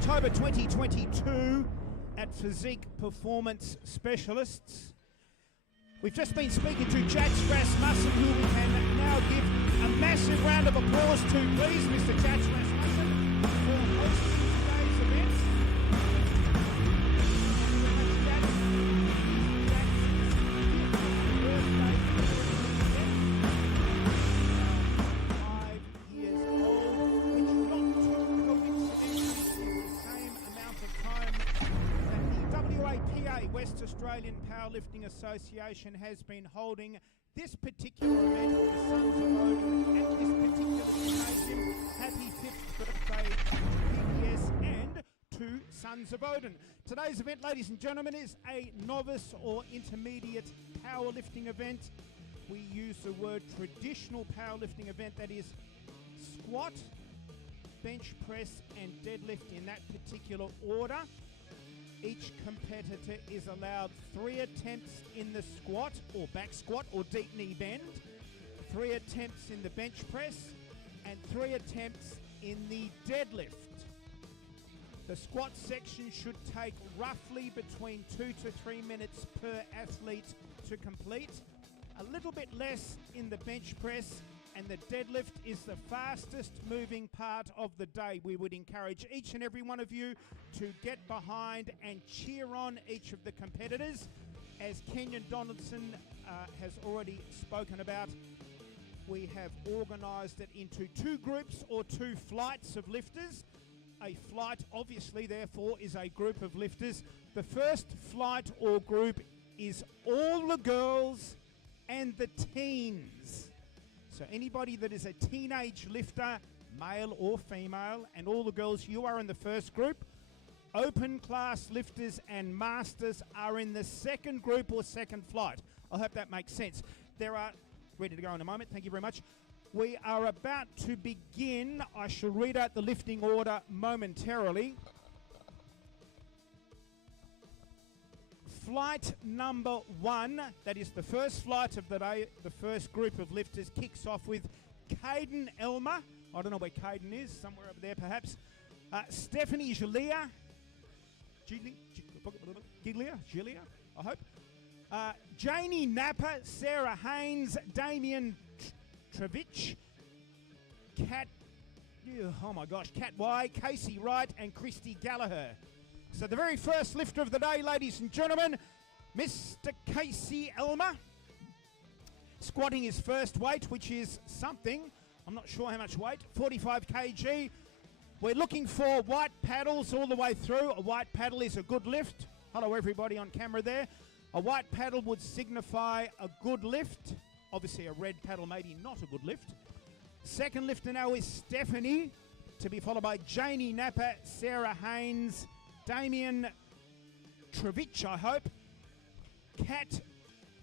October 2022 at Physique Performance Specialists. We've just been speaking to Jats Rasmussen, who we can now give a massive round of applause to, please, Mr. Jats Rasmussen, for hosting today's event. West Australian Powerlifting Association has been holding this particular event, the Sons of Odin, at this particular gymnasium. Happy 5th birthday to PBS and to Sons of Odin. Today's event, ladies and gentlemen, is a novice or intermediate powerlifting event. We use the word traditional powerlifting event, that is squat, bench press and deadlift in that particular order. Each competitor is allowed 3 attempts in the squat or back squat or deep knee bend, 3 attempts in the bench press, and 3 attempts in the deadlift. The squat section should take roughly between 2 to 3 minutes per athlete to complete, a little bit less in the bench press, and the deadlift is the fastest moving part of the day. We would encourage each and every one of you to get behind and cheer on each of the competitors. As Kenyon Donaldson has already spoken about, we have organised it into 2 groups or 2 flights of lifters. A flight, obviously, therefore, is a group of lifters. The first flight or group is all the girls and the teens. So anybody that is a teenage lifter, male or female, and all the girls, you are in the first group. Open class lifters and masters are in the second group or second flight. I hope that makes sense. There are, ready to go in a moment, thank you very much. We are about to begin. I shall read out the lifting order momentarily. Flight number 1, that is the first flight of the day, the first group of lifters, kicks off with Caden Elmer. I don't know where Caden is, somewhere over there perhaps. Stephanie Gilia, I hope. Janie Napper, Sarah Haynes, Damien Trevich, Kat Y, Casey Wright, and Christy Gallagher. So the very first lifter of the day, ladies and gentlemen, Mr. Casey Elmer, squatting his first weight, which is something, I'm not sure how much weight, 45 kg. We're looking for white paddles all the way through. A white paddle is a good lift. Hello everybody on camera there. A white paddle would signify a good lift. Obviously a red paddle maybe not a good lift. Second lifter now is Stephanie, to be followed by Janie Napper, Sarah Haynes, Damien Trevich, I hope. Kat,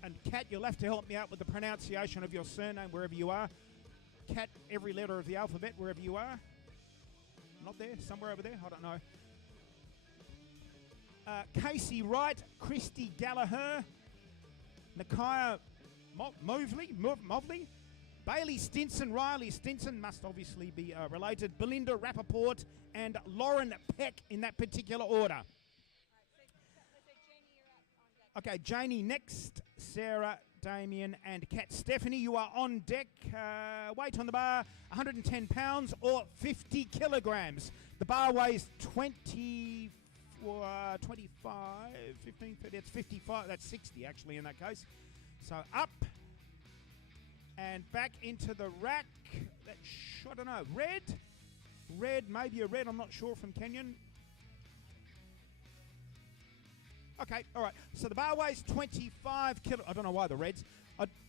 and Kat, you'll have to help me out with the pronunciation of your surname wherever you are. Kat, every letter of the alphabet wherever you are. Not there, somewhere over there, I don't know. Casey Wright, Christy Gallagher, Nakia Movley, Bailey Stinson, Riley Stinson, must obviously be related, Belinda Rappaport, and Lauren Peck in that particular order. Okay, Janie next, Sarah, Damien, and Kat. Stephanie, you are on deck. Weight on the bar, 110 pounds or 50 kilograms. The bar weighs 25, 15, 30, that's 55, that's 60 actually in that case. So up and back into the rack. That I don't know, red, maybe a red, I'm not sure, from Kenyon. Okay, all right. So the bar weighs 25 kilos. I don't know why the reds.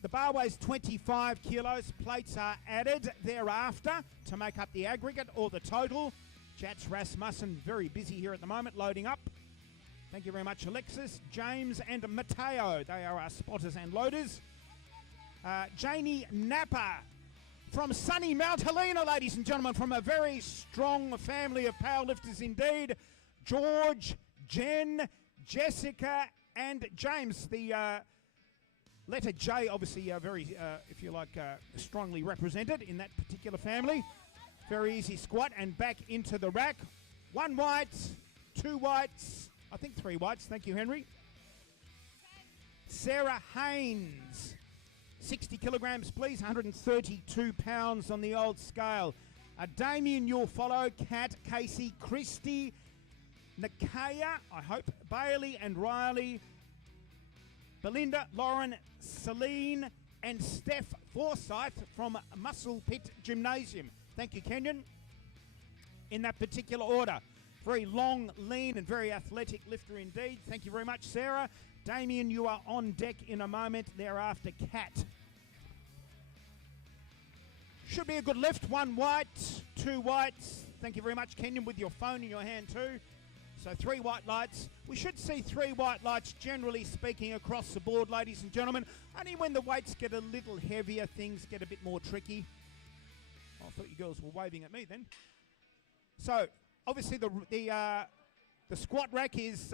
The bar weighs 25 kilos. Plates are added thereafter to make up the aggregate or the total. Jats Rasmussen very busy here at the moment, loading up. Thank you very much, Alexis, James, and Mateo. They are our spotters and loaders. Janie Napper from sunny Mount Helena, ladies and gentlemen, from a very strong family of powerlifters indeed. George, Jen, Jessica, and James. The letter J, obviously, very, if you like, strongly represented in that particular family. Very easy squat and back into the rack. 1 white, 2 whites, I think 3 whites. Thank you, Henry. Sarah Haynes, 60 kilograms, please. 132 pounds on the old scale. Damien, you'll follow. Kat, Casey, Christy, Nakaya, I hope, Bailey and Riley, Belinda, Lauren, Celine, and Steph Forsyth from Muscle Pit Gymnasium. Thank you, Kenyon. In that particular order. Very long, lean, and very athletic lifter indeed. Thank you very much, Sarah. Damien, you are on deck in a moment. Thereafter, Kat. Should be a good lift. 1 white, 2 whites. Thank you very much, Kenyon, with your phone in your hand too. So 3 white lights. We should see 3 white lights, generally speaking, across the board, ladies and gentlemen. Only when the weights get a little heavier, things get a bit more tricky. Oh, I thought you girls were waving at me then. So, obviously the squat rack is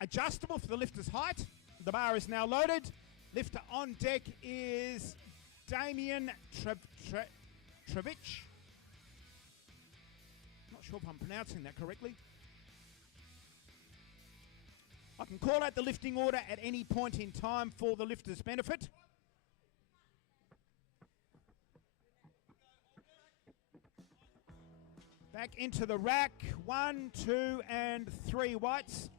adjustable for the lifter's height. The bar is now loaded. Lifter on deck is Damien Trevich. Not sure if I'm pronouncing that correctly. I can call out the lifting order at any point in time for the lifter's benefit. Back into the rack. 1, 2, and 3 whites.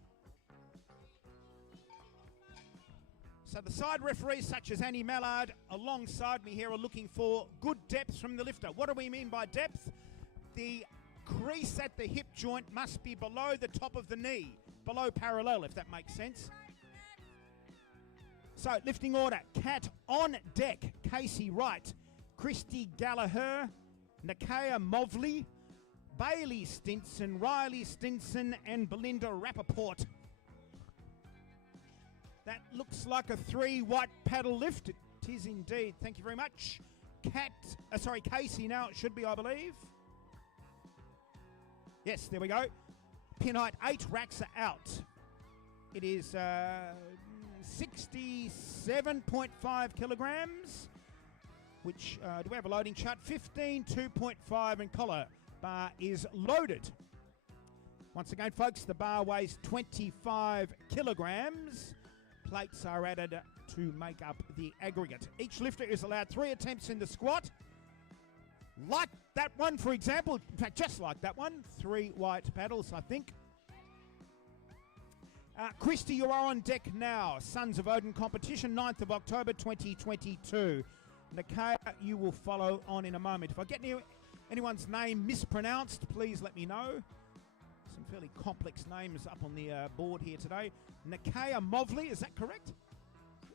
So the side referees, such as Annie Mallard, alongside me here, are looking for good depth from the lifter. What do we mean by depth? The crease at the hip joint must be below the top of the knee, below parallel, if that makes sense. So lifting order: Kat on deck, Casey Wright, Christy Gallagher, Nakaya Mobley, Bailey Stinson, Riley Stinson, and Belinda Rappaport. That looks like a 3 white paddle lift. It is indeed. Thank you very much. Casey now it should be, I believe. Yes, there we go. Pin height 8, racks are out. It is 67.5 kilograms, which, do we have a loading chart? 15, 2.5, and collar bar is loaded. Once again, folks, the bar weighs 25 kilograms. Plates are added to make up the aggregate. Each lifter is allowed 3 attempts in the squat. Like that one, for example. In fact, just like that one. 3 white paddles, I think. Christy, you are on deck now. Sons of Odin competition, 9th of October 2022. Nakaya, you will follow on in a moment. If I get anyone's name mispronounced, please let me know. Some fairly complex names up on the board here today. Nakaya Mobley, is that correct? Does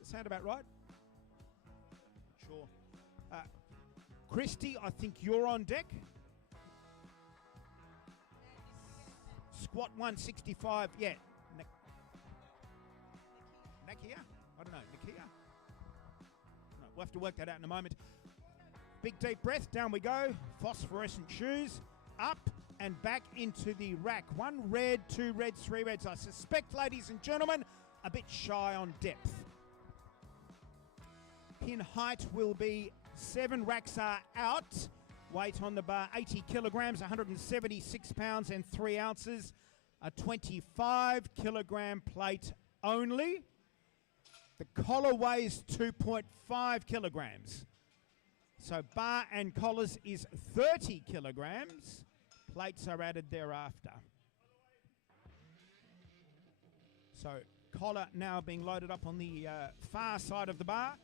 that sound about right? Sure. Christy, I think you're on deck. Squat 165, yeah. Nakia? I don't know, Nakia? No, we'll have to work that out in a moment. Big deep breath, down we go. Phosphorescent shoes, up and back into the rack. 1 red, 2 reds, 3 reds. I suspect, ladies and gentlemen, a bit shy on depth. Pin height will be 7, racks are out. Weight on the bar, 80 kilograms, 176 pounds and 3 ounces. A 25 kilogram plate only. The collar weighs 2.5 kilograms. So bar and collars is 30 kilograms. Plates are added thereafter. So collar now being loaded up on the far side of the bar.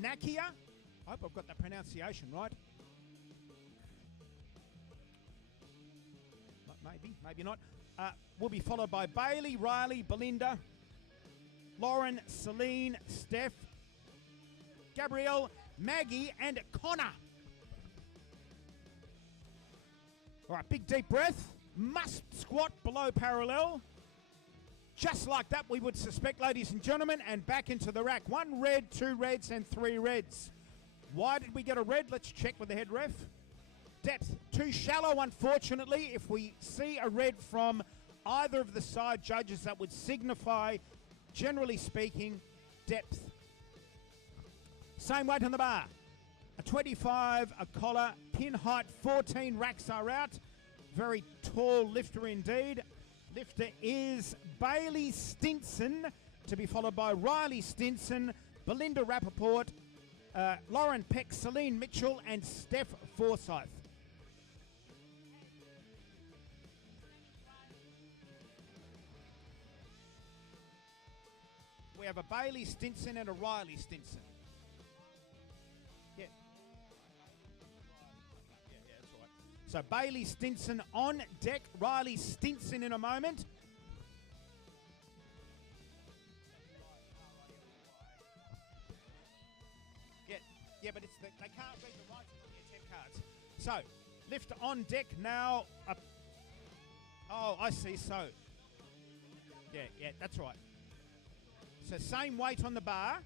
Nakia, I hope I've got that pronunciation right. Maybe, maybe not. Will be followed by Bailey, Riley, Belinda, Lauren, Celine, Steph, Gabrielle, Maggie, and Connor. All right, big deep breath. Must squat below parallel. Just like that, we would suspect, ladies and gentlemen, and back into the rack. 1 red, 2 reds, and 3 reds. Why did we get a red? Let's check with the head ref. Depth, too shallow, unfortunately. If we see a red from either of the side judges, that would signify, generally speaking, depth. Same weight on the bar. A 25, a collar, pin height 14, racks are out. very tall lifter indeed. Lifter is Bailey Stinson, to be followed by Riley Stinson, Belinda Rappaport, Lauren Peck, Celine Mitchell, and Steph Forsyth. We have a Bailey Stinson and a Riley Stinson. Yeah. Yeah, that's right. So Bailey Stinson on deck, Riley Stinson in a moment. Yeah, but they can't read the right on the attempt cards. So, lift on deck now. Oh, I see. So, yeah, that's right. So, same weight on the bar.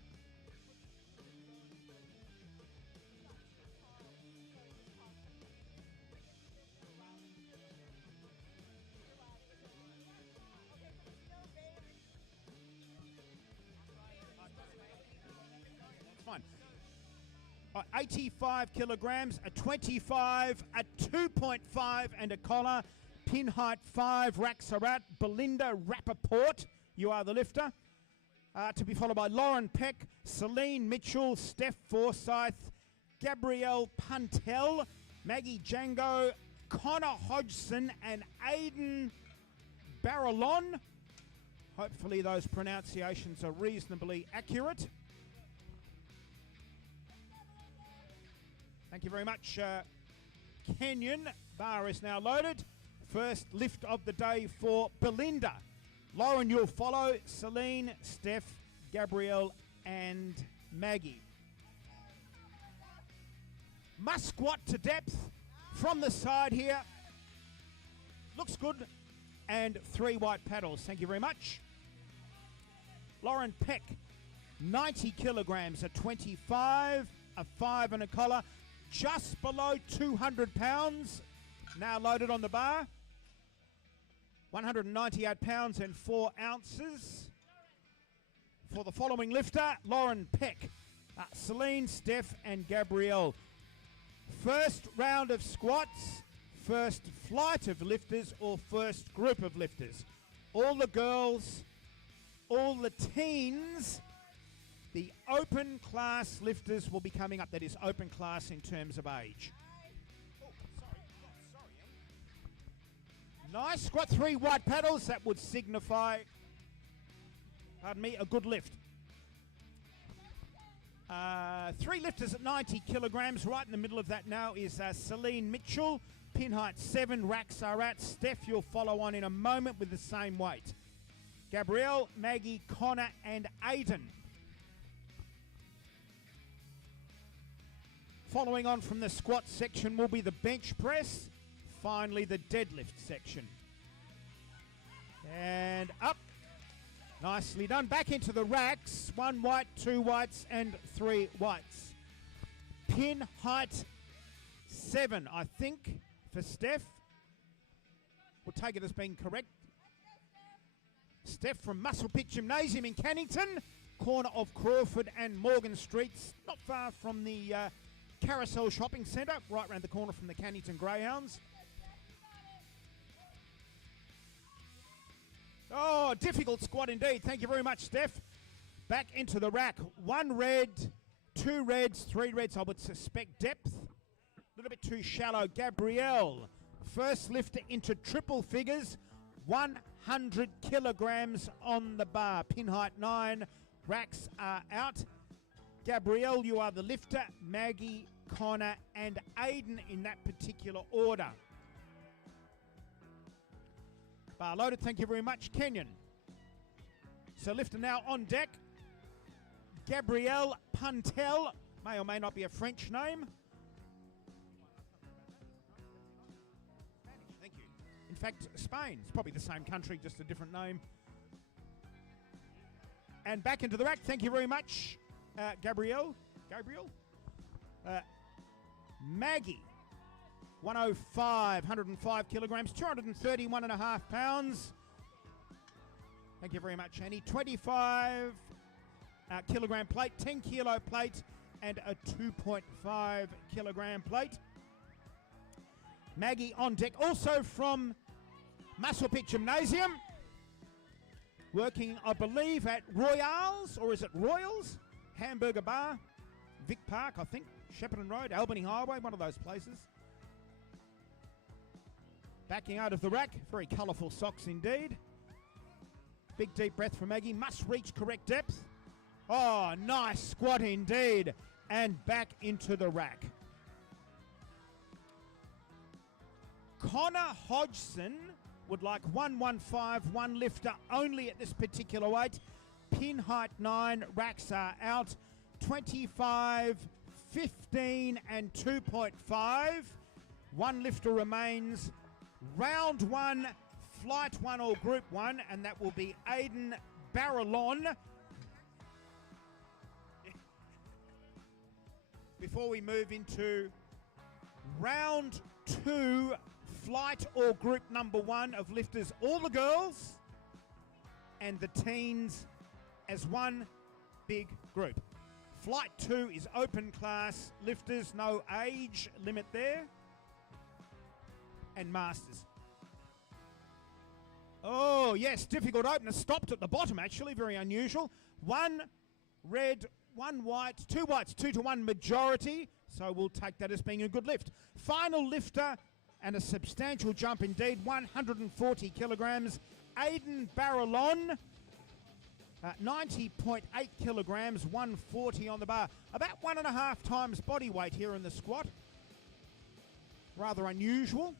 That's fine. 85 kilograms, a 25, a 2.5 and a collar. Pin height 5, racks are at. Belinda Rappaport, you are the lifter. To be followed by Lauren Peck, Celine Mitchell, Steph Forsyth, Gabrielle Puntel, Maggie Django, Connor Hodgson and Aidan Barallon. Hopefully those pronunciations are reasonably accurate. Thank you very much, Kenyon. Bar is now loaded. First lift of the day for Belinda. Lauren, you'll follow. Celine, Steph, Gabrielle, and Maggie. Must squat to depth from the side here. Looks good. And 3 white paddles. Thank you very much. Lauren Peck, 90 kilograms, a 25, a 5 and a collar. Just below 200 pounds, now loaded on the bar. 198 pounds and 4 ounces. For the following lifter, Lauren Peck, Celine, Steph and Gabrielle. First round of squats, first flight of lifters or first group of lifters. All the girls, all the teens. The open class lifters will be coming up. That is open class in terms of age. Oh, sorry. Nice. Squat 3 white paddles. That would signify, pardon me, a good lift. 3 lifters at 90 kilograms. Right in the middle of that now is Celine Mitchell. Pin height 7. Racks are at. Steph, you'll follow on in a moment with the same weight. Gabrielle, Maggie, Connor and Aidan. Following on from the squat section will be the bench press. Finally, the deadlift section. And up. Nicely done. Back into the racks. 1 white, 2 whites, and 3 whites. Pin height 7, I think, for Steph. We'll take it as being correct. Steph from Muscle Pit Gymnasium in Cannington, corner of Crawford and Morgan Streets, not far from the Carousel Shopping Centre, right round the corner from the Cannington Greyhounds. Oh, difficult squat indeed. Thank you very much, Steph. Back into the rack. 1 red, 2 reds, 3 reds. I would suspect depth. A little bit too shallow. Gabrielle, first lifter into triple figures. 100 kilograms on the bar. Pin height 9. Racks are out. Gabrielle, you are the lifter. Maggie, Connor and Aidan in that particular order. Bar loaded, thank you very much, Kenyon. So lifter now on deck. Gabrielle Puntel, may or may not be a French name. Thank you. In fact, Spain, it's probably the same country, just a different name. And back into the rack, thank you very much, Gabrielle. Maggie, 105 kilograms, 231.5 pounds. Thank you very much, Annie. 25 kilogram plate, 10 kilo plate, and a 2.5 kilogram plate. Maggie on deck, also from Muscle Pit Gymnasium. Working, I believe, at Royals, or is it Royals? Hamburger Bar, Vic Park, I think. Shepparton Road, Albany Highway, one of those places. Backing out of the rack, very colourful socks indeed. Big deep breath from Maggie, must reach correct depth. Oh, nice squat indeed. And back into the rack. Connor Hodgson would like 115, one lifter only at this particular weight. Pin height 9, racks are out. 25, 15 and 2.5. One lifter remains. Round 1, flight 1 or group 1, and that will be Aidan Barrelon. Before we move into round 2, flight or group number 1 of lifters, all the girls and the teens as one big group. Flight 2 is open class lifters, no age limit there, and masters. Oh yes, difficult opener, stopped at the bottom actually, very unusual. 1 red, 1 white, 2 whites, 2-1 majority, so we'll take that as being a good lift. Final lifter, and a substantial jump indeed, 140 kilograms, Aidan Barrelon, 90.8 kilograms, 140 on the bar. About 1.5 times body weight here in the squat. Rather unusual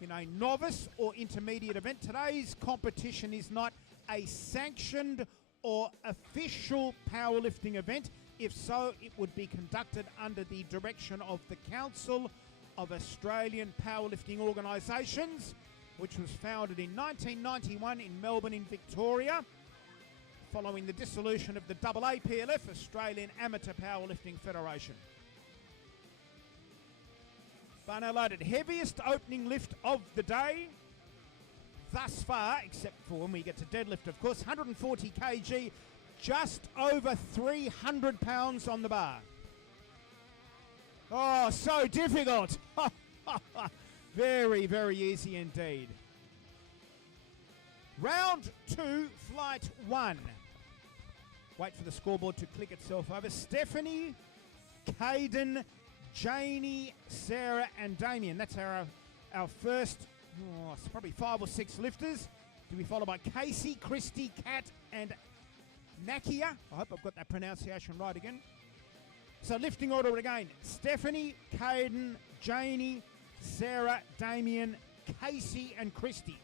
in a novice or intermediate event. Today's competition is not a sanctioned or official powerlifting event. If so, it would be conducted under the direction of the Council of Australian Powerlifting Organisations, which was founded in 1991 in Melbourne in Victoria, following the dissolution of the WAPLF, Australian Amateur Powerlifting Federation. Bar now loaded. Heaviest opening lift of the day thus far, except for when we get to deadlift, of course, 140 kg, just over 300 pounds on the bar. Oh, so difficult. Very, very easy indeed. Round 2, flight 1. Wait for the scoreboard to click itself over. Stephanie, Caden, Janie, Sarah and Damien. That's our first, it's probably 5 or 6 lifters. To be followed by Casey, Christy, Kat and Nakia. I hope I've got that pronunciation right again. So lifting order again. Stephanie, Caden, Janie, Sarah, Damien, Casey and Christy.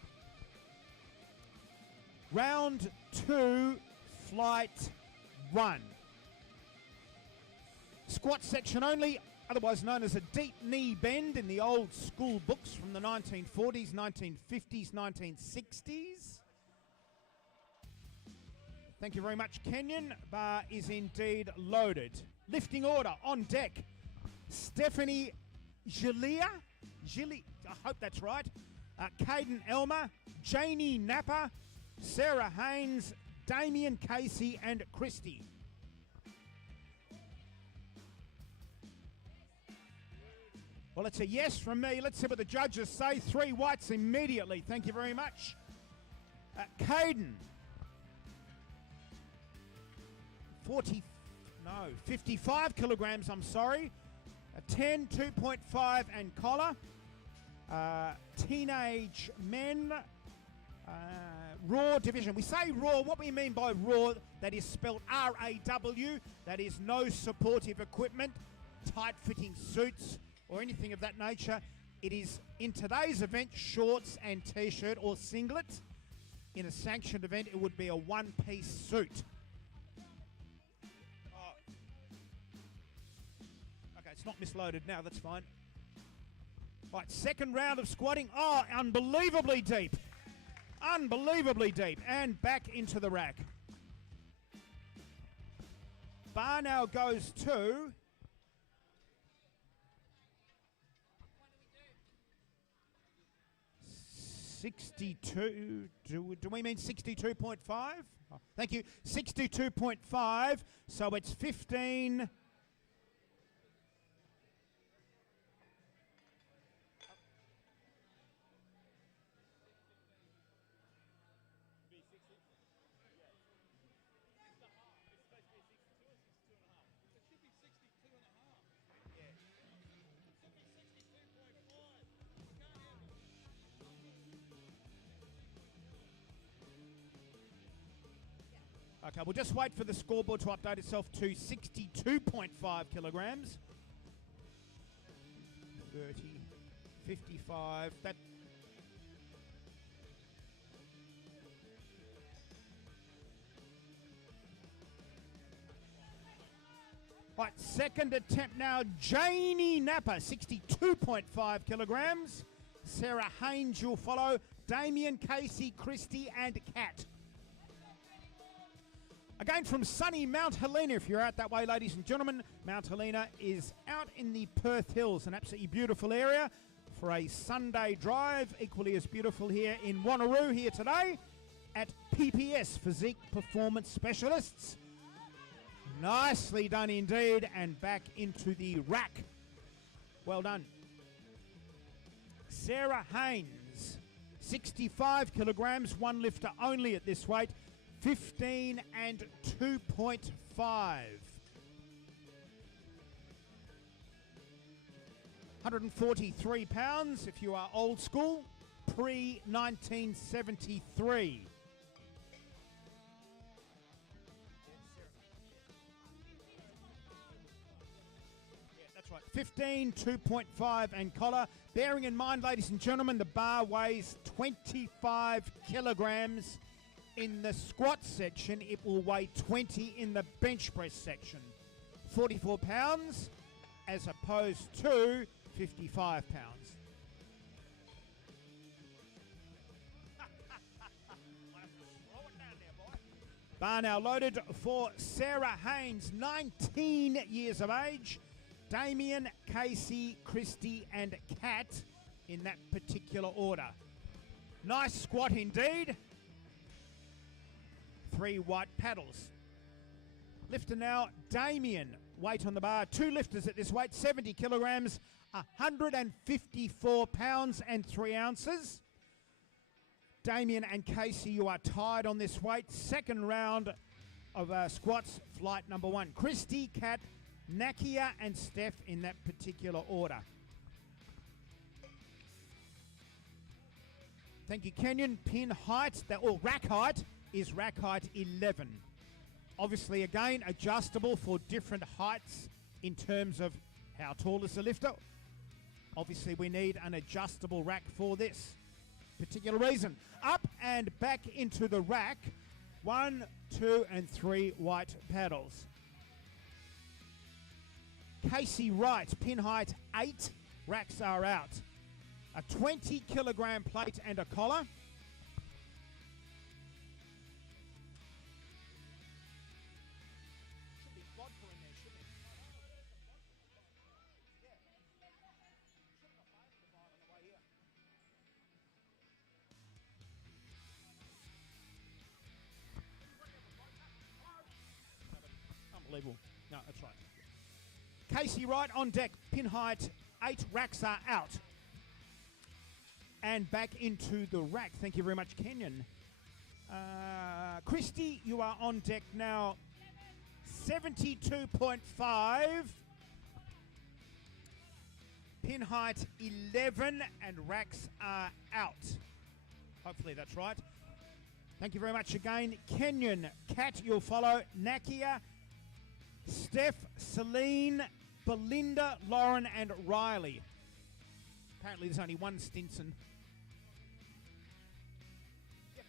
Round 2, flight 1. Squat section only, otherwise known as a deep knee bend in the old school books from the 1940s, 1950s, 1960s. Thank you very much, Kenyon. Bar is indeed loaded. Lifting order on deck. Stephanie Gilia, I hope that's right. Caden Elmer, Janie Napper, Sarah Haynes, Damien Casey and Christy. Well, it's a yes from me. Let's see what the judges say. 3 whites immediately. Thank you very much. Caden. 55 kilograms, I'm sorry. 10, 2.5 and collar. Teenage men. Raw division. We say raw. What we mean by raw, that is spelled R-A-W. That is no supportive equipment, tight-fitting suits, or anything of that nature. It is, in today's event, shorts and t-shirt or singlet. In a sanctioned event, it would be a one-piece suit. Okay, it's not misloaded now, that's fine. Right, second round of squatting. Oh, unbelievably deep. Unbelievably deep. And back into the rack. Bar now goes to 62. Do we mean 62.5? Oh, thank you. 62.5. So it's 15. Okay, we'll just wait for the scoreboard to update itself to 62.5 kilograms. 30, 55, that... Right, second attempt now, Janie Napa, 62.5 kilograms. Sarah Haynes will follow, Damien, Casey, Christy and Kat. Again from sunny Mount Helena, if you're out that way, ladies and gentlemen. Mount Helena is out in the Perth Hills, an absolutely beautiful area for a Sunday drive. Equally as beautiful here in Wanneroo here today at PPS, Physique Performance Specialists. Nicely done indeed, and back into the rack. Well done. Sarah Haynes, 65 kilograms, one lifter only at this weight, 15 and 2.5. 143 pounds if you are old school, pre-1973. That's right, 15, 2.5 and collar. Bearing in mind, ladies and gentlemen, the bar weighs 25 kilograms in the squat section. It will weigh 20 in the bench press section. 44 pounds as opposed to 55 pounds. Bar now loaded for Sarah Haynes, 19 years of age. Damien, Casey, Christy and Kat in that particular order. Nice squat indeed. 3 white paddles. Lifter now, Damien. Weight on the bar, 2 lifters at this weight, 70 kilograms, 154 pounds and 3 ounces. Damien and Casey, you are tied on this weight. Second round of squats, flight number 1. Christy, Kat, Nakia and Steph in that particular order. Thank you, Kenyon. Pin height, rack height is rack height 11. Obviously, again, adjustable for different heights in terms of how tall is the lifter. Obviously, we need an adjustable rack for this particular reason. Up and back into the rack. 1, 2 and 3 white paddles. Casey Wright, pin height 8, racks are out. A 20 kilogram plate and a collar. Should be vodka in there, shouldn't it? Yeah. Shouldn't have failed to buy it on the way here. Unbelievable. No, that's right. Casey Wright on deck, pin height 8, racks are out. And back into the rack. Thank you very much, Kenyon. Christy, you are on deck now. 72.5. Pin height 11 and racks are out. Hopefully that's right. Thank you very much again, Kenyon. Kat, you'll follow. Nakia, Steph, Celine, Belinda, Lauren and Riley. Apparently there's only one Stinson. Yep.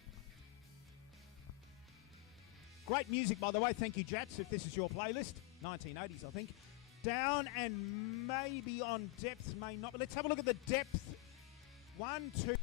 Great music, by the way. Thank you, Jats, if this is your playlist. 1980s, I think. Down and maybe on depth, may not. But let's have a look at the depth. 1, 2...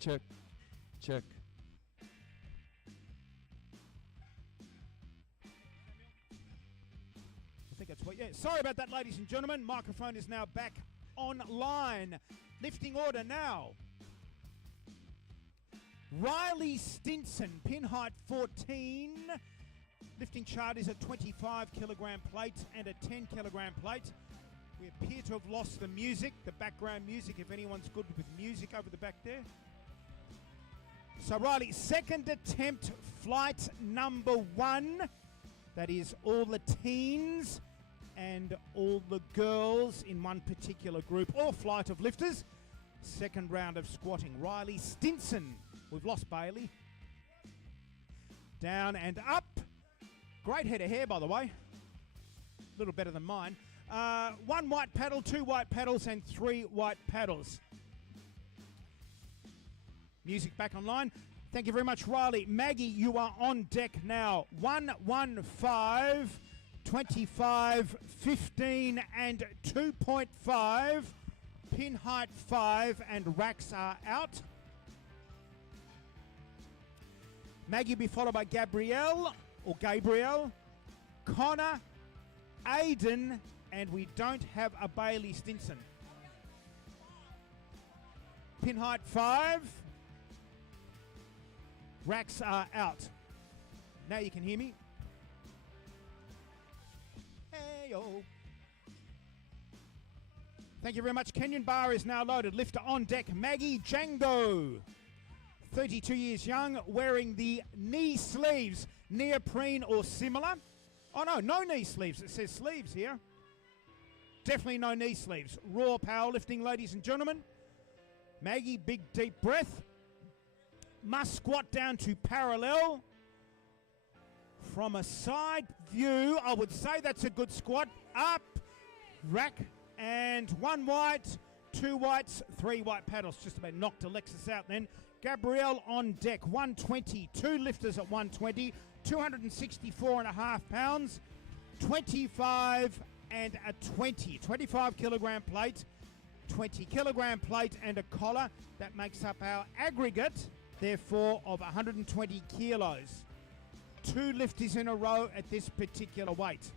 Check. Check. I think that's what, yeah. Sorry about that, ladies and gentlemen. Microphone is now back online. Lifting order now. Riley Stinson, pin height 14. Lifting chart is a 25 kilogram plate and a 10 kilogram plate. We appear to have lost the music, the background music, if anyone's good with music over the back there. So Riley, second attempt, flight number 1. That is all the teens and all the girls in one particular group, or flight of lifters. Second round of squatting. Riley Stinson. We've lost Bailey. Down and up. Great head of hair, by the way. A little better than mine. 1 white paddle, 2 white paddles, and 3 white paddles. Music back online. Thank you very much, Riley. Maggie, you are on deck now. 115, 25, 15, and 2.5. Pin height 5, and racks are out. Maggie will be followed by Gabrielle, Connor, Aiden, and we don't have a Bailey Stinson. Pin height 5. Racks are out. Now you can hear me. Hey-yo. Thank you very much. Kenyon bar is now loaded. Lifter on deck, Maggie Django. 32 years young, wearing the knee sleeves, neoprene or similar. Oh no, no knee sleeves. It says sleeves here. Definitely no knee sleeves. Raw powerlifting, ladies and gentlemen. Maggie, big deep breath. Must squat down to parallel. From a side view, I would say that's a good squat. Up, rack, and 1 white, 2 whites, 3 white paddles. Just about knocked Alexis out then. Gabrielle on deck, 120. 2 lifters at 120, 264.5 pounds, 25 and a 20. 25 kilogram plate, 20 kilogram plate, and a collar. That makes up our aggregate, therefore, of 120 kilos. 2 lifters in a row at this particular weight.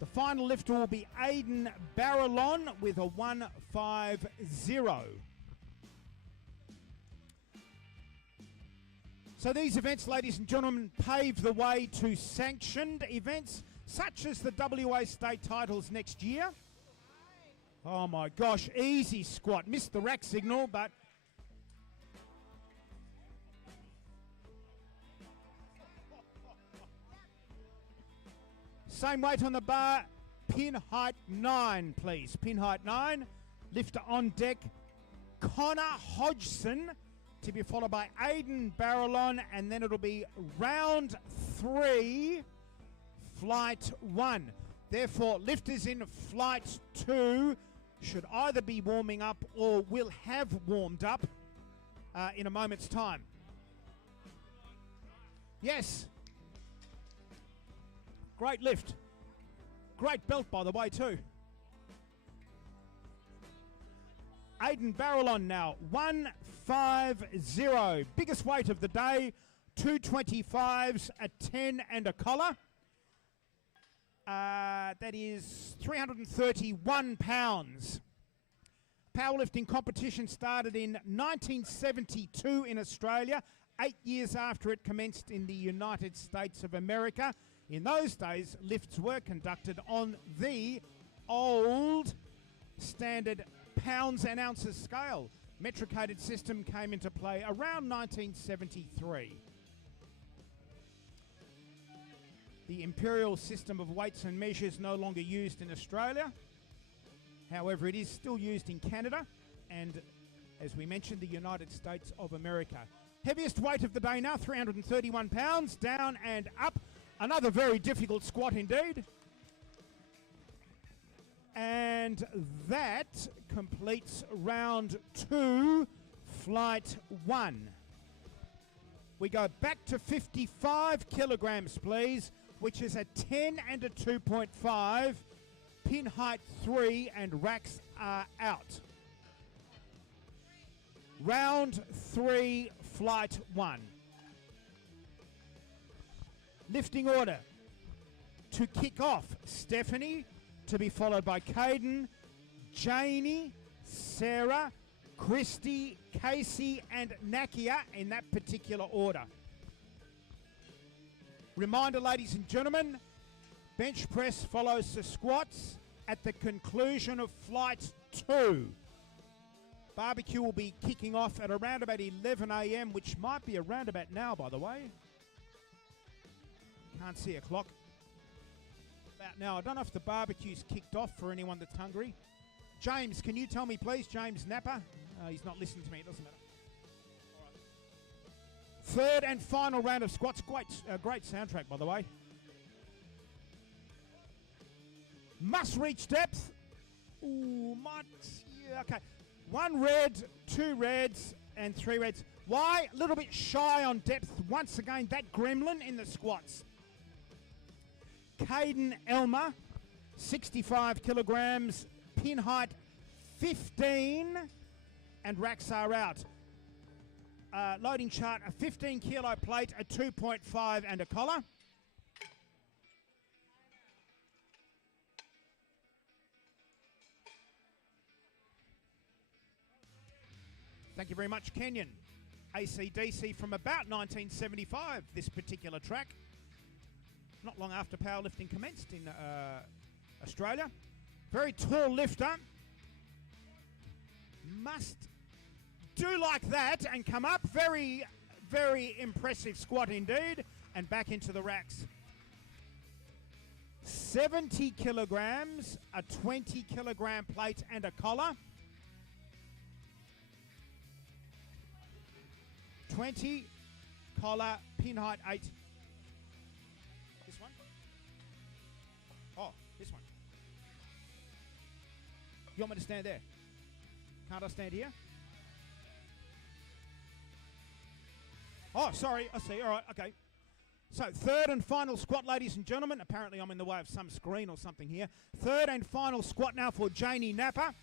The final lifter will be Aiden Barrelon with a 150. So these events, ladies and gentlemen, pave the way to sanctioned events, such as the WA state titles next year. Oh my gosh, easy squat. Missed the rack signal, but same weight on the bar. Pin height 9, please. Pin height 9. Lifter on deck, Connor Hodgson, to be followed by Aiden Barrelon, and then it'll be round 3, flight 1. Therefore, lifters in flight 2 should either be warming up or will have warmed up in a moment's time. Yes. Great lift. Great belt, by the way, too. Aiden Barrelon now, 150. Biggest weight of the day, 225s, a 10 and a collar. That is 331 pounds. Powerlifting competition started in 1972 in Australia, 8 years after it commenced in the United States of America. In those days, lifts were conducted on the old standard pounds and ounces scale. Metricated system came into play around 1973. The imperial system of weights and measures no longer used in Australia. However, it is still used in Canada and, as we mentioned, the United States of America. Heaviest weight of the day now, 331 pounds, down and up. Another very difficult squat indeed. And that completes round 2, flight 1. We go back to 55 kilograms, please, which is a 10 and a 2.5, pin height 3, and racks are out. Round 3, flight 1. Lifting order. To kick off, Stephanie, to be followed by Caden, Janie, Sarah, Christy, Casey, and Nakia in that particular order. Reminder, ladies and gentlemen, bench press follows the squats at the conclusion of flight 2. Barbecue will be kicking off at around about 11 a.m, which might be around about now, by the way. Can't see a clock. About now. I don't know if the barbecue's kicked off for anyone that's hungry. James, can you tell me, please? James Napper. He's not listening to me. It doesn't matter. All right. Third and final round of squats. Great soundtrack, by the way. Must reach depth. Ooh, might. Yeah, okay. 1 red, 2 reds, and 3 reds. Why? A little bit shy on depth. Once again, that gremlin in the squats. Caden Elmer, 65 kilograms, pin height 15, and racks are out. Loading chart, a 15 kilo plate, a 2.5 and a collar. Thank you very much, Kenyon. AC/DC from about 1975, this particular track. Not long after powerlifting commenced in Australia. Very tall lifter. Must do like that and come up. Very, very impressive squat indeed. And back into the racks. 70 kilograms, a 20 kilogram plate and a collar. 20, collar, pin height 8. This one? Oh, this one. You want me to stand there? Can't I stand here? Oh, sorry, I see. All right, okay. So, third and final squat, ladies and gentlemen. Apparently I'm in the way of some screen or something here. Third and final squat now for Janie Napper.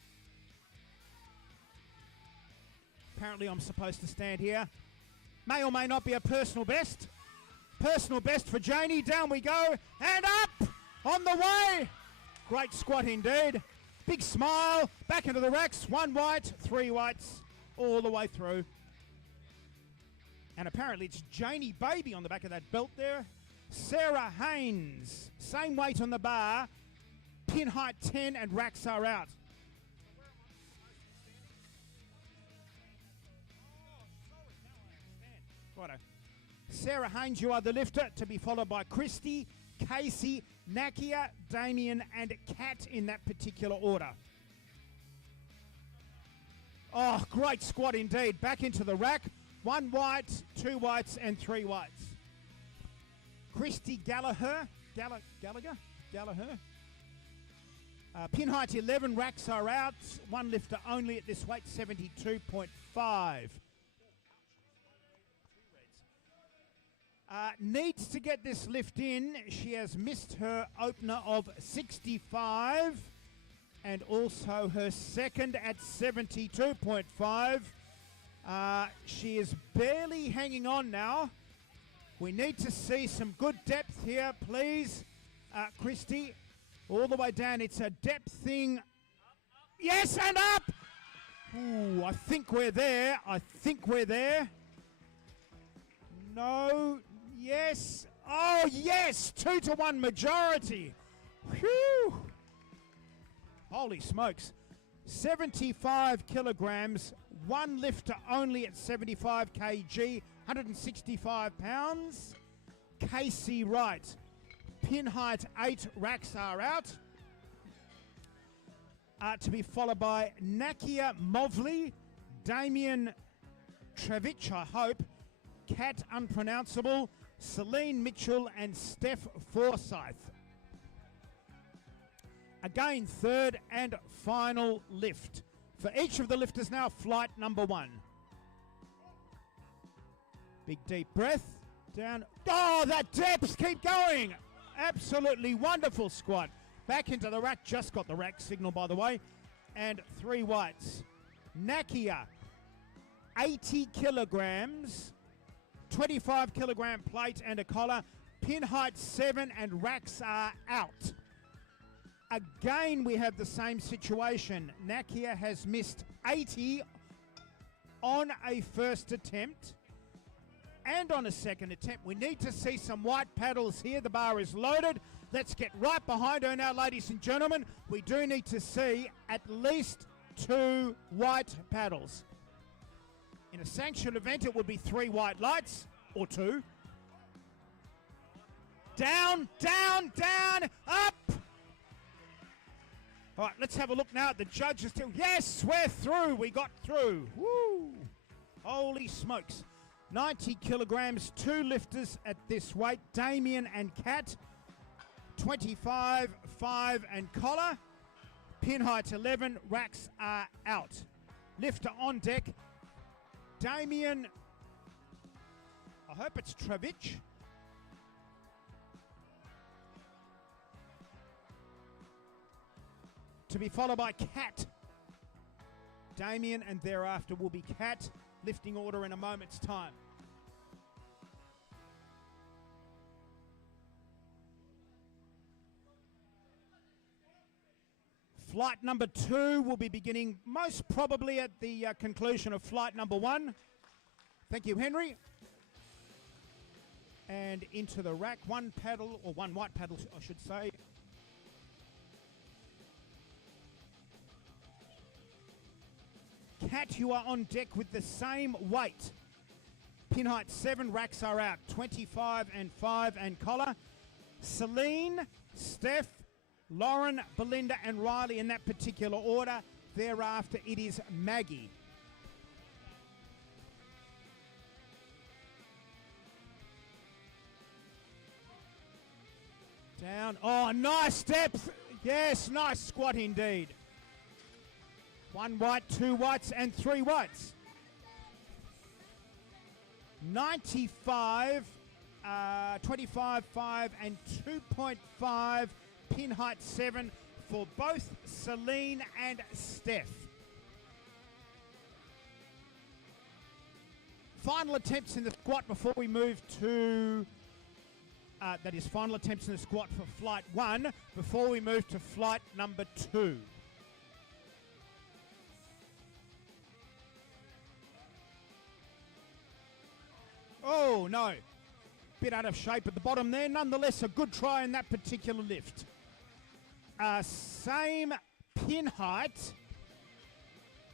Apparently I'm supposed to stand here. May or may not be a personal best. Personal best for Janie. Down we go. And up! On the way! Great squat indeed. Big smile. Back into the racks. 1 white, 3 whites. All the way through. And apparently it's Janie Baby on the back of that belt there. Sarah Haynes. Same weight on the bar. Pin height 10 and racks are out. Righto. Sarah Haynes, you are the lifter, to be followed by Christy, Casey, Nakia, Damien, and Kat in that particular order. Oh, great squat indeed. Back into the rack. 1 white, 2 whites, and 3 whites. Christy Gallagher. Gallagher. Pin height 11, racks are out. 1 lifter only at this weight, 72.5. Needs to get this lift in. She has missed her opener of 65 and also her second at 72.5. She is barely hanging on now. We need to see some good depth here, please. Christy, all the way down. It's a depth thing. Yes, and up! Ooh, I think we're there. No. Yes. Oh, yes. 2-1 majority. Whew. Holy smokes. 75 kilograms. 1 lifter only at 75 kg. 165 pounds. Casey Wright. Pin height 8. Racks are out. To be followed by Nakia Mobley. Damien Trevich, I hope. Kat Unpronounceable. Celine Mitchell and Steph Forsyth. Again, third and final lift. For each of the lifters now, flight number 1. Big deep breath. Down. Oh, that depth. Keep going. Absolutely wonderful squat. Back into the rack. Just got the rack signal, by the way. And 3 whites. Nakia. 80 kilograms, 25 kilogram plate and a collar, pin height 7 and racks are out. Again, we have the same situation. Nakia has missed 80 on a first attempt and on a second attempt. We need to see some white paddles here. The bar is loaded. Let's get right behind her now, ladies and gentlemen. We do need to see at least 2 white paddles. In a sanctioned event, it would be 3 white lights, or 2. Down, down, down, up! All right, let's have a look now at the judges. Yes, we're through. We got through. Woo! Holy smokes. 90 kilograms, 2 lifters at this weight, Damien and Kat. 25, 5 and collar. Pin height 11, racks are out. Lifter on deck, Damien, I hope it's Travich. To be followed by Kat. Damien, and thereafter will be Kat. Lifting order in a moment's time. Flight number 2 will be beginning most probably at the conclusion of flight number 1. Thank you, Henry. And into the rack, 1 paddle, or 1 white paddle, I should say. Kat, you are on deck with the same weight. Pin height 7, racks are out. 25 and 5 and collar. Celine, Steph, Lauren, Belinda and Riley in that particular order. Thereafter it is Maggie. Down. Oh, nice depth. Yes, nice squat indeed. 1 white, 2 whites and 3 whites. 95, 25, 5 and 2.5. Pin height 7 for both Celine and Steph. Final attempts in the squat before we move to, that is final attempts in the squat for flight 1 before we move to flight number 2. Oh no, bit out of shape at the bottom there. Nonetheless, a good try in that particular lift. Same pin height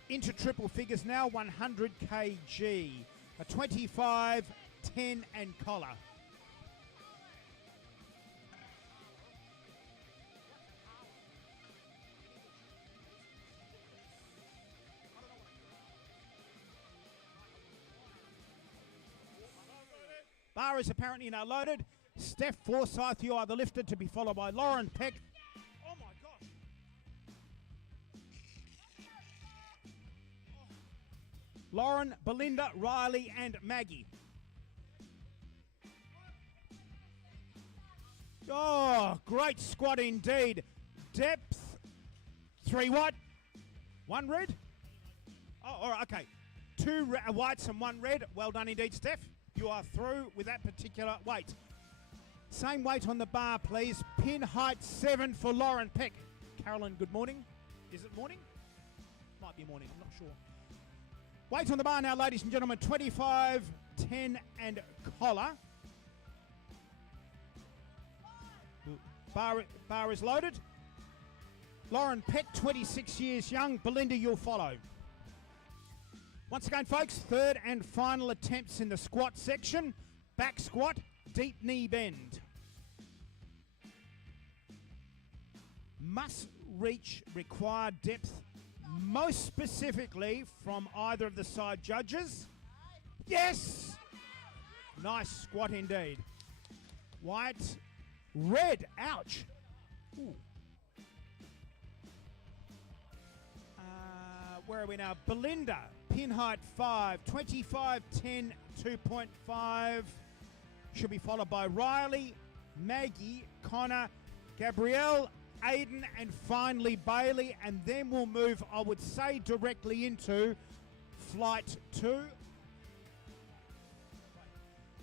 into triple figures now, 100 kg. A 25, 10 and collar. Bar is apparently now loaded. Steph Forsyth, you are the lifter, to be followed by Lauren Peck. Oh my gosh. Lauren, Belinda, Riley and Maggie. Oh, great squat indeed. Depth, 3 white, 1 red. Oh, all right, okay. 2 whites and 1 red. Well done indeed, Steph. You are through with that particular weight. Same weight on the bar, please. Pin height 7 for Lauren Peck. Carolyn, good morning. Is it morning? Might be morning, I'm not sure. Weight on the bar now, ladies and gentlemen. 25, 10 and collar. Bar is loaded. Lauren Peck, 26 years young. Belinda, you'll follow. Once again, folks, 3rd and final attempts in the squat section. Back squat, deep knee bend. Must reach required depth, most specifically from either of the side judges. Yes! Nice squat indeed. White, red, ouch. Ooh. Where are we now? Belinda. Pin height 5, 25, 10, 2.5. Should be followed by Riley, Maggie, Connor, Gabrielle, Aiden, and finally Bailey. And then we'll move, I would say, directly into flight 2.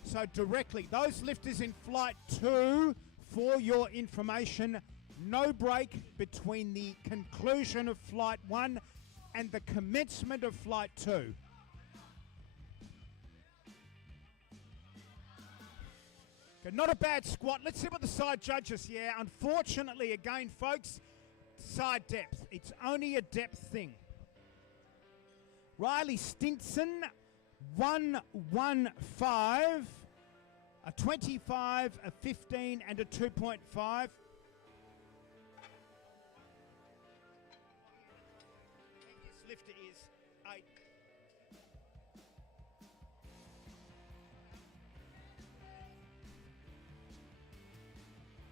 So directly, those lifters in flight 2, for your information, no break between the conclusion of flight 1 and the commencement of flight 2. Okay, not a bad squat. Let's see what the side judges. Yeah, unfortunately, again, folks, side depth. It's only a depth thing. Riley Stinson, 115, a 25, a 15, and a 2.5. Lifter is 8.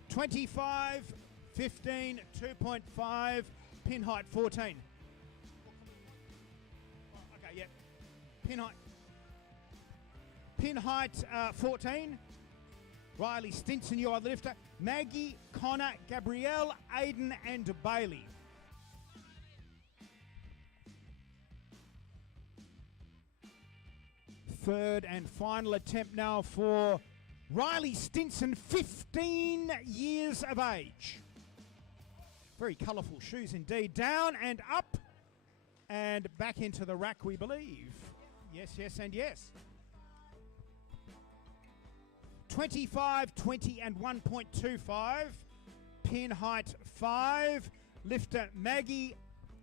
(25, 15, 2.5, pin height 14. Okay, yeah. Pin height 14. Riley Stinson, you are the lifter. Maggie, Connor, Gabrielle, Aiden, and Bailey. Third and final attempt now for Riley Stinson, 15 years of age. Very colourful shoes indeed. Down and up and back into the rack, we believe. Yes, yes, and yes. 25, 20, and 1.25. Pin height 5. Lifter Maggie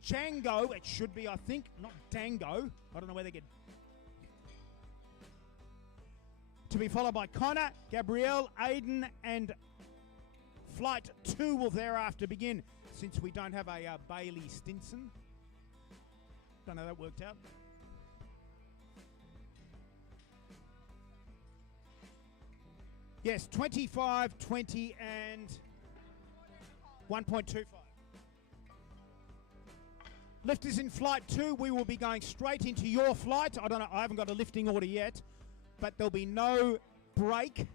Django. It should be, I think, not Dango. I don't know where they get. To be followed by Connor, Gabrielle, Aiden, and flight 2 will thereafter begin, since we don't have a Bailey Stinson. Don't know how that worked out. Yes, 25, 20, and 1.25. Lifters in flight 2, we will be going straight into your flight. I don't know, I haven't got a lifting order yet, but there'll be no break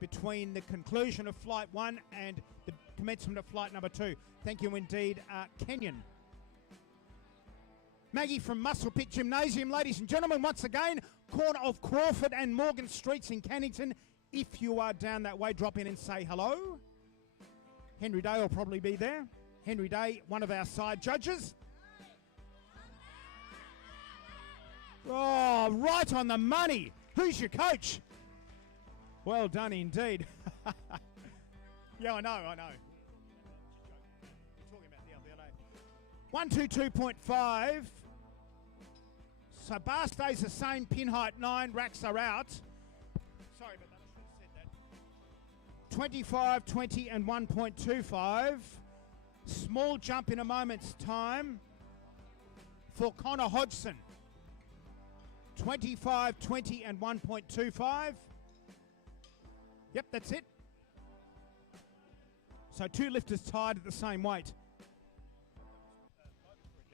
between the conclusion of flight 1 and the commencement of flight number 2. Thank you indeed, Kenyon. Maggie from Muscle Pit Gymnasium, ladies and gentlemen, once again, corner of Crawford and Morgan Streets in Cannington. If you are down that way, drop in and say hello. Henry Day will probably be there. Henry Day, one of our side judges. Oh, right on the money. Who's your coach? Well done indeed. Yeah, I know. You're talking about the other day. 122.5. So bar stays the same, pin height 9, racks are out. Sorry about that, I should have said that. 25, 20 and 1.25. Small jump in a moment's time for Connor Hodgson. 25, 20 and 1.25. Yep, that's it. So 2 lifters tied at the same weight.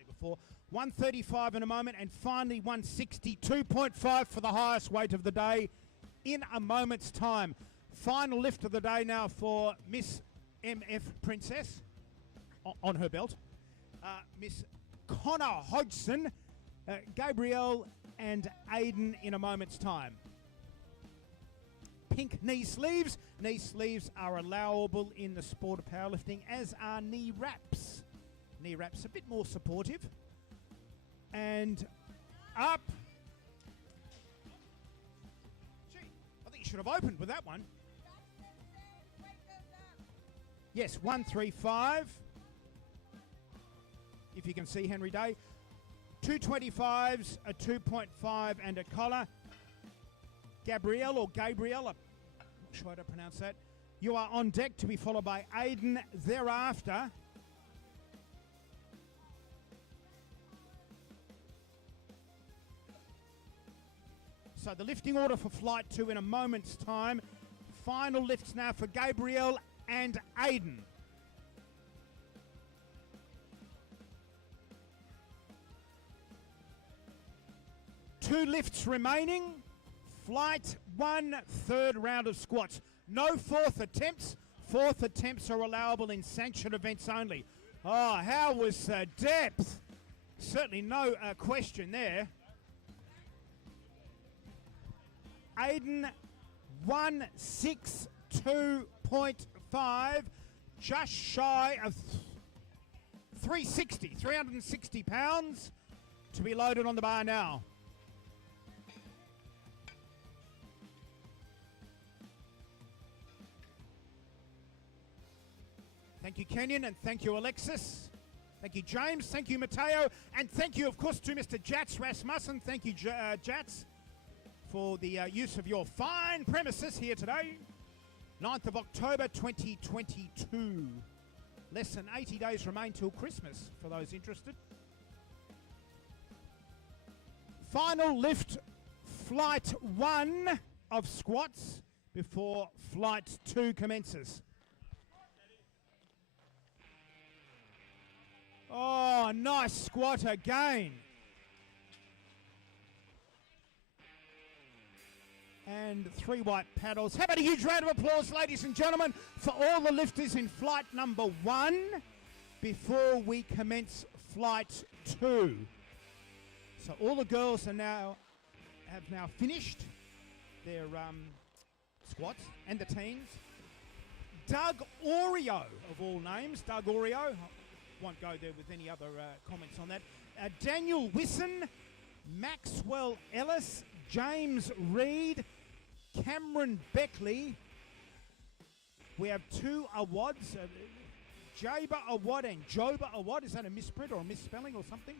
Before 135 in a moment, and finally 162.5 for the highest weight of the day in a moment's time. Final lift of the day now for Miss MF Princess on her belt. Miss Connor Hodgson, Gabrielle and Aiden in a moment's time. Pink knee sleeves. Knee sleeves are allowable in the sport of powerlifting, as are knee wraps. Knee wraps a bit more supportive. And up. Gee, I think you should have opened with that one. Yes, 135. If you can see Henry Day. 225s, a 2.5 and a collar. Gabrielle or Gabrielle, I'm not sure how to pronounce that. You are on deck, to be followed by Aiden thereafter. So the lifting order for flight 2 in a moment's time. Final lifts now for Gabrielle and Aiden. Two lifts remaining. Flight 1, third round of squats. No fourth attempts. Fourth attempts are allowable in sanctioned events only. Oh, how was depth? Certainly no question there. Aiden 162.5, just shy of 360 pounds to be loaded on the bar now. Thank you, Kenyon, and thank you, Alexis. Thank you, James. Thank you, Matteo. And thank you, of course, to Mr. Jats Rasmussen. Thank you, Jats, for the use of your fine premises here today. 9th of October, 2022. Less than 80 days remain till Christmas, for those interested. Final lift, flight 1 of squats before flight 2 commences. Oh, nice squat again. And 3 white paddles. How about a huge round of applause, ladies and gentlemen, for all the lifters in flight number 1 before we commence flight 2. So all the girls have now finished their squats, and the teens. Doug Oreo, of all names, Doug Oreo. Won't go there with any other comments on that. Daniel Wisson, Maxwell Ellis, James Reed, Cameron Beckley. We have 2 awards, Jaba Awad and Joba Awad. Is that a misprint or a misspelling or something?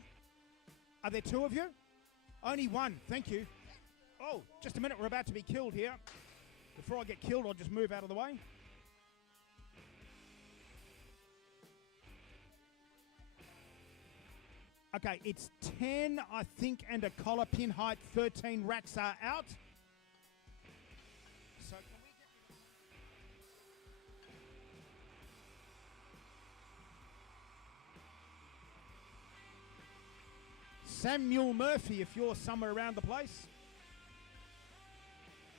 Are there 2 of you? Only 1, thank you. Oh, just a minute, we're about to be killed here. Before I get killed, I'll just move out of the way. Okay, it's 10, I think, and a collar, pin height 13 racks are out. So can we get Samuel Murphy, if you're somewhere around the place.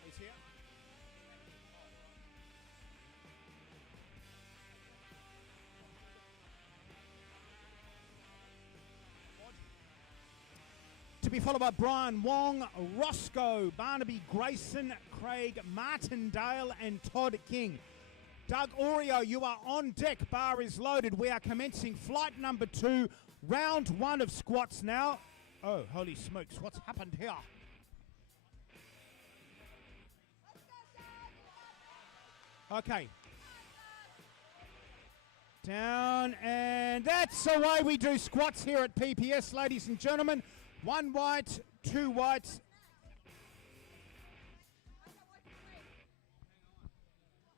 He's here. To be followed by Brian Wong, Roscoe, Barnaby Grayson, Craig Martindale, and Todd King. Doug Oreo, you are on deck. Bar is loaded. We are commencing flight number 2, round 1 of squats now. Oh, holy smokes, what's happened here? Okay. Down, and that's the way we do squats here at PPS, ladies and gentlemen. 1 white, 2 whites.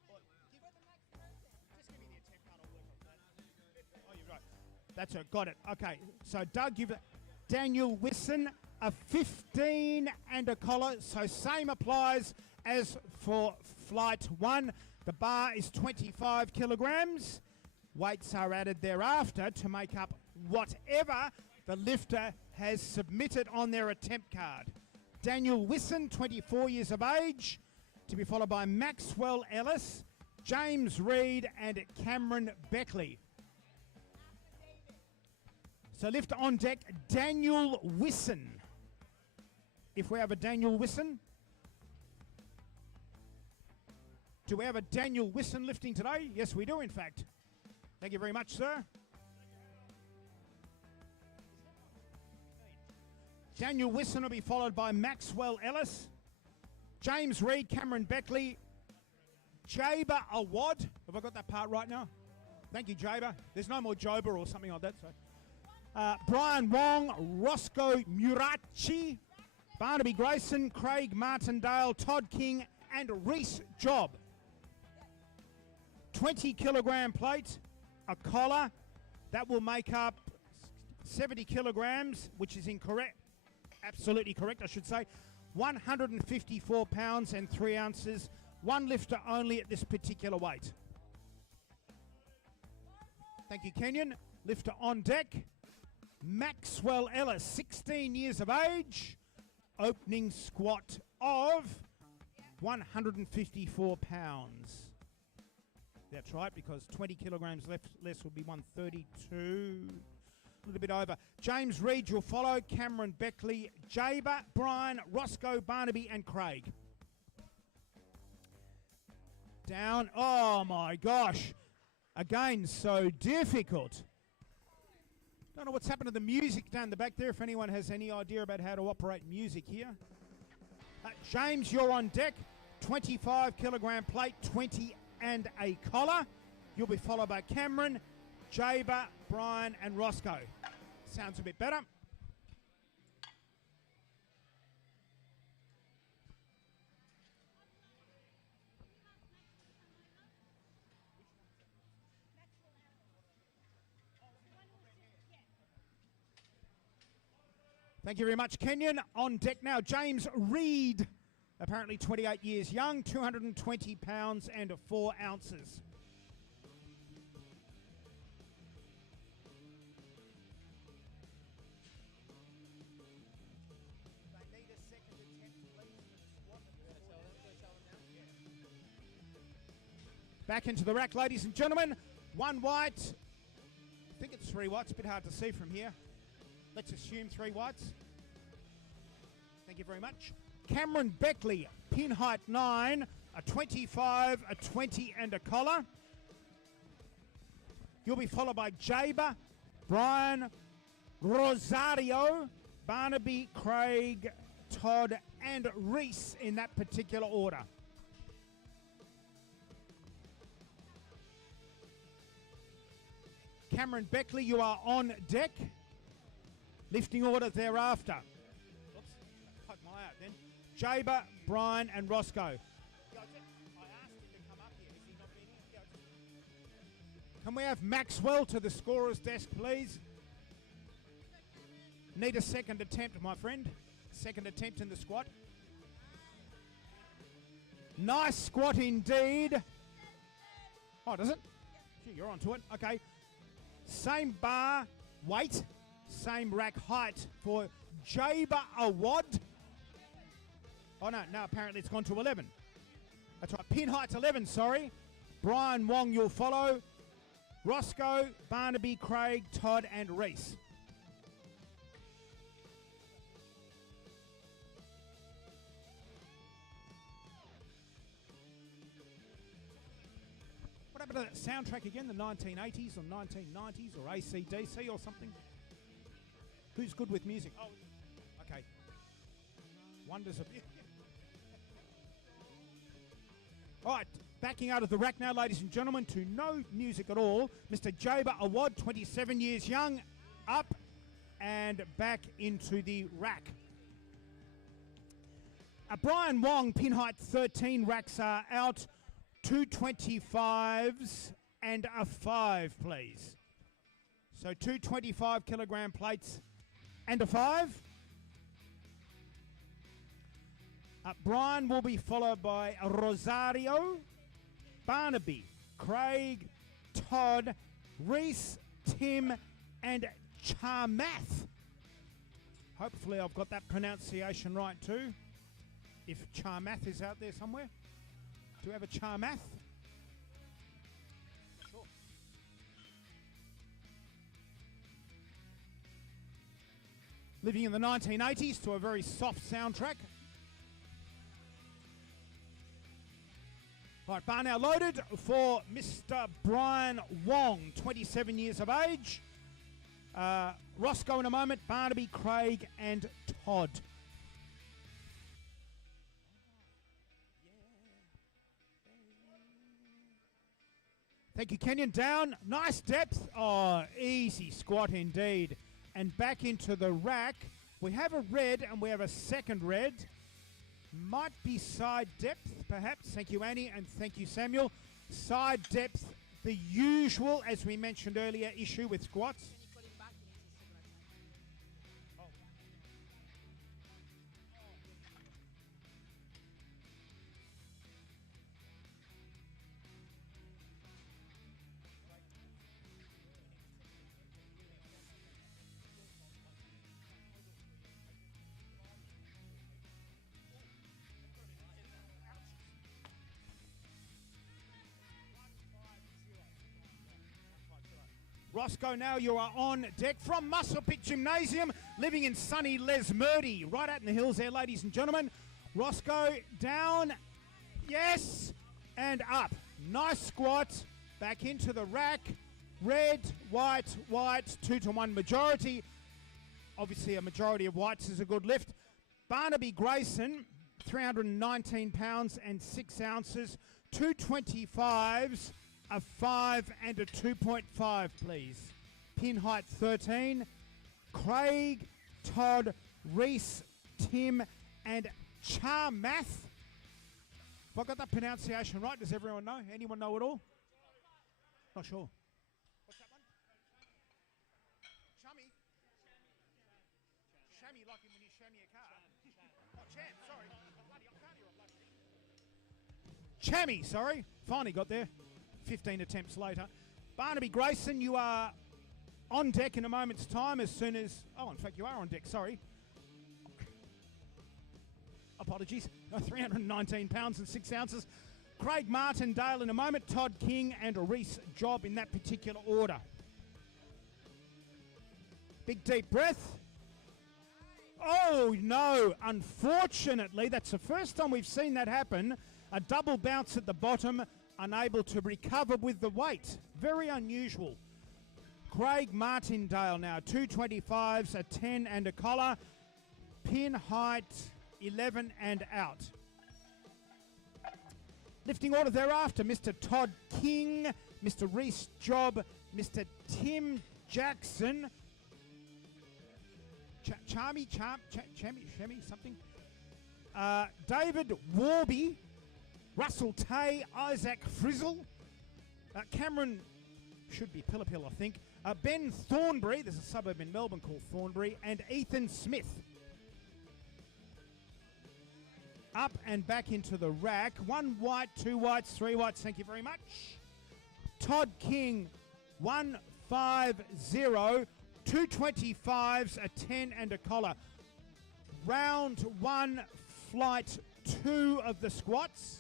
Oh, you're right. That's it. Got it. Okay. So Doug, give it. Daniel Wisson, a 15 and a collar. So same applies as for flight 1. The bar is 25 kilograms. Weights are added thereafter to make up whatever the lifter has submitted on their attempt card. Daniel Wisson, 24 years of age, to be followed by Maxwell Ellis, James Reed, and Cameron Beckley. So lift on deck, Daniel Wisson. If we have a Daniel Wisson. Do we have a Daniel Wisson lifting today? Yes, we do, in fact. Thank you very much, sir. Daniel Wisson will be followed by Maxwell Ellis, James Reed, Cameron Beckley, Jaba Awad. Have I got that part right now? Thank you, Jaba. There's no more Joba or something like that. So. Brian Wong, Roscoe Murachi, Barnaby Grayson, Craig Martindale, Todd King, and Reese Job. 20 kilogram plate, a collar. That will make up 70 kilograms, which is incorrect. Absolutely correct, I should say. 154 pounds and 3 ounces. 1 lifter only at this particular weight. Thank you, Kenyon. Lifter on deck. Maxwell Ellis, 16 years of age. Opening squat of 154 pounds. That's right, because 20 kilograms less will be 132. A little bit over. James Reed, you'll follow. Cameron Beckley, Jaba, Brian, Roscoe, Barnaby, and Craig. Down. Oh my gosh. Again, so difficult. Don't know what's happened to the music down the back there, if anyone has any idea about how to operate music here. James, you're on deck. 25 kilogram plate, 20 and a collar. You'll be followed by Cameron, Jaber, Brian and Roscoe. Sounds a bit better. Thank you very much, Kenyon. On deck now, James Reed, apparently 28 years young, 220 pounds and 4 ounces. Back into the rack, ladies and gentlemen. 1 white. I think it's 3 whites. A bit hard to see from here. Let's assume 3 whites. Thank you very much. Cameron Beckley, pin height 9, a 25, a 20 and a collar. You'll be followed by Jaber, Brian, Rosario, Barnaby, Craig, Todd and Reese in that particular order. Cameron Beckley, you are on deck. Lifting order thereafter. Oops, poke my eye out then. Jaber, Brian and Roscoe. I asked him to come up here. Has he not been here? Can we have Maxwell to the scorer's desk, please? Need a second attempt, my friend. Second attempt in the squat. Nice squat indeed. Oh, does it? Gee, you're onto it. Okay. Same bar weight, same rack height for Jaber Awad. Oh no, apparently it's gone to 11. That's right, pin height's 11, sorry. Brian Wong you'll follow. Roscoe, Barnaby, Craig, Todd and Reese. What happened to that soundtrack again, the 1980s or 1990s or AC/DC or something? Who's good with music? Oh, okay. Wonders of... All right, backing out of the rack now, ladies and gentlemen, to no music at all. Mr. Jaber Awad, 27 years young, up and back into the rack. Brian Wong, pin height 13, racks are out. 2 25s and a 5, please. So 2 25 kilogram plates and a 5. Brian will be followed by Rosario, Barnaby, Craig, Todd, Reese, Tim and Charmath. Hopefully I've got that pronunciation right too. If Charmath is out there somewhere. Do we have a Charmath? Sure. Living in the 1980s to a very soft soundtrack. Right, bar now loaded for Mr. Brian Wong, 27 years of age. Roscoe in a moment, Barnaby, Craig and Todd. Thank you, Kenyon. Down, nice depth. Oh, easy squat indeed. And back into the rack. We have a red and we have a second red. Might be side depth, perhaps. Thank you, Annie, and thank you, Samuel. Side depth, the usual, as we mentioned earlier, issue with squats. Roscoe, now you are on deck from Muscle Pit Gymnasium, living in sunny Lesmurdy, right out in the hills there, ladies and gentlemen. Roscoe down, yes, and up. Nice squat. Back into the rack. Red, white, white, 2-to-1 majority. Obviously a majority of whites is a good lift. Barnaby Grayson, 319 pounds and 6 ounces. 225s, a 5 and a 2.5, please. Pin height 13. Craig, Todd, Reese, Tim, and Charmath. If I got that pronunciation right, does everyone know? Anyone know it all? Not sure. What's that one? Chummy? Shammy, like when you show me a car. Oh, Cham, sorry. Bloody, I can't hear a bloody. Chammy, sorry. Finally got there. 15 attempts later. Barnaby Grayson, you are on deck in a moment's time as soon as... Oh, in fact, you are on deck, sorry. Apologies. 319 pounds and 6 ounces. Craig Martindale in a moment. Todd King and Reese Job in that particular order. Big deep breath. Oh, no. Unfortunately, that's the first time we've seen that happen. A double bounce at the bottom, unable to recover with the weight. Very unusual. Craig Martindale now, 225s, a 10 and a collar. Pin height 11 and out. Lifting order thereafter, Mr. Todd King, Mr. Reese Job, Mr. Tim Jackson, Shammy, something. David Warby, Russell Tay, Isaac Frizzle, Cameron, should be Pillapill, I think. Ben Thornbury, there's a suburb in Melbourne called Thornbury, and Ethan Smith. Up and back into the rack. 1 white, 2 whites, 3 whites, thank you very much. Todd King, 150, 225s, a 10 and a collar. Round 1, flight 2 of the squats.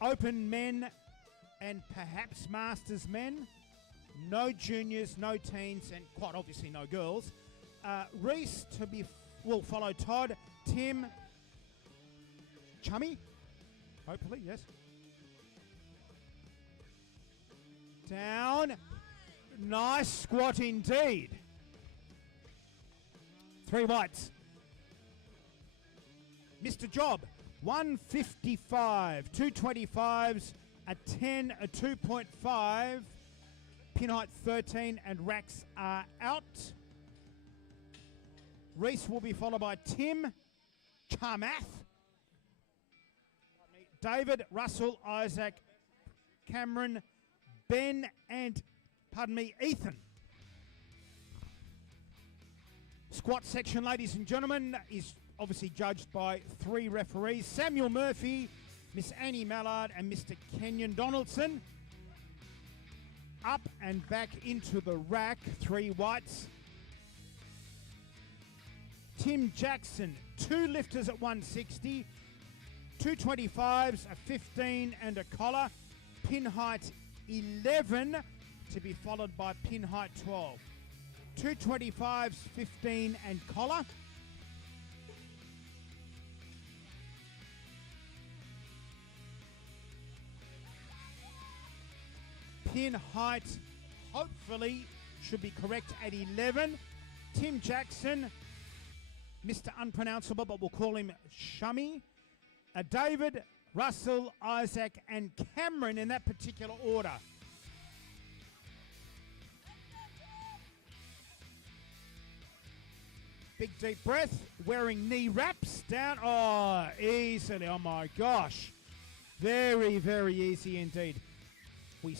Open men and perhaps masters men. No juniors, no teens, and quite obviously no girls. Reese will follow Todd, Tim, Chummy, hopefully, yes. Down. Nice squat indeed. 3 whites. Mr. Job, 155, 225s, a 10, a 2.5, pin height 13, and racks are out. Reese will be followed by Tim, Charmath, David, Russell, Isaac, Cameron, Ben, and, Ethan. Squat section, ladies and gentlemen, is obviously judged by 3 referees. Samuel Murphy, Miss Annie Mallard, and Mr. Kenyon Donaldson. Up and back into the rack, 3 whites. Tim Jackson, 2 lifters at 160. 225s, a 15 and a collar. Pin height 11 to be followed by pin height 12. 225s, 15 and collar. Pin height hopefully should be correct at 11. Tim Jackson, Mr. Unpronounceable, but we'll call him Shummy. David, Russell, Isaac, and Cameron in that particular order. Big deep breath, wearing knee wraps down. Oh, easily, oh my gosh. Very, very easy indeed. We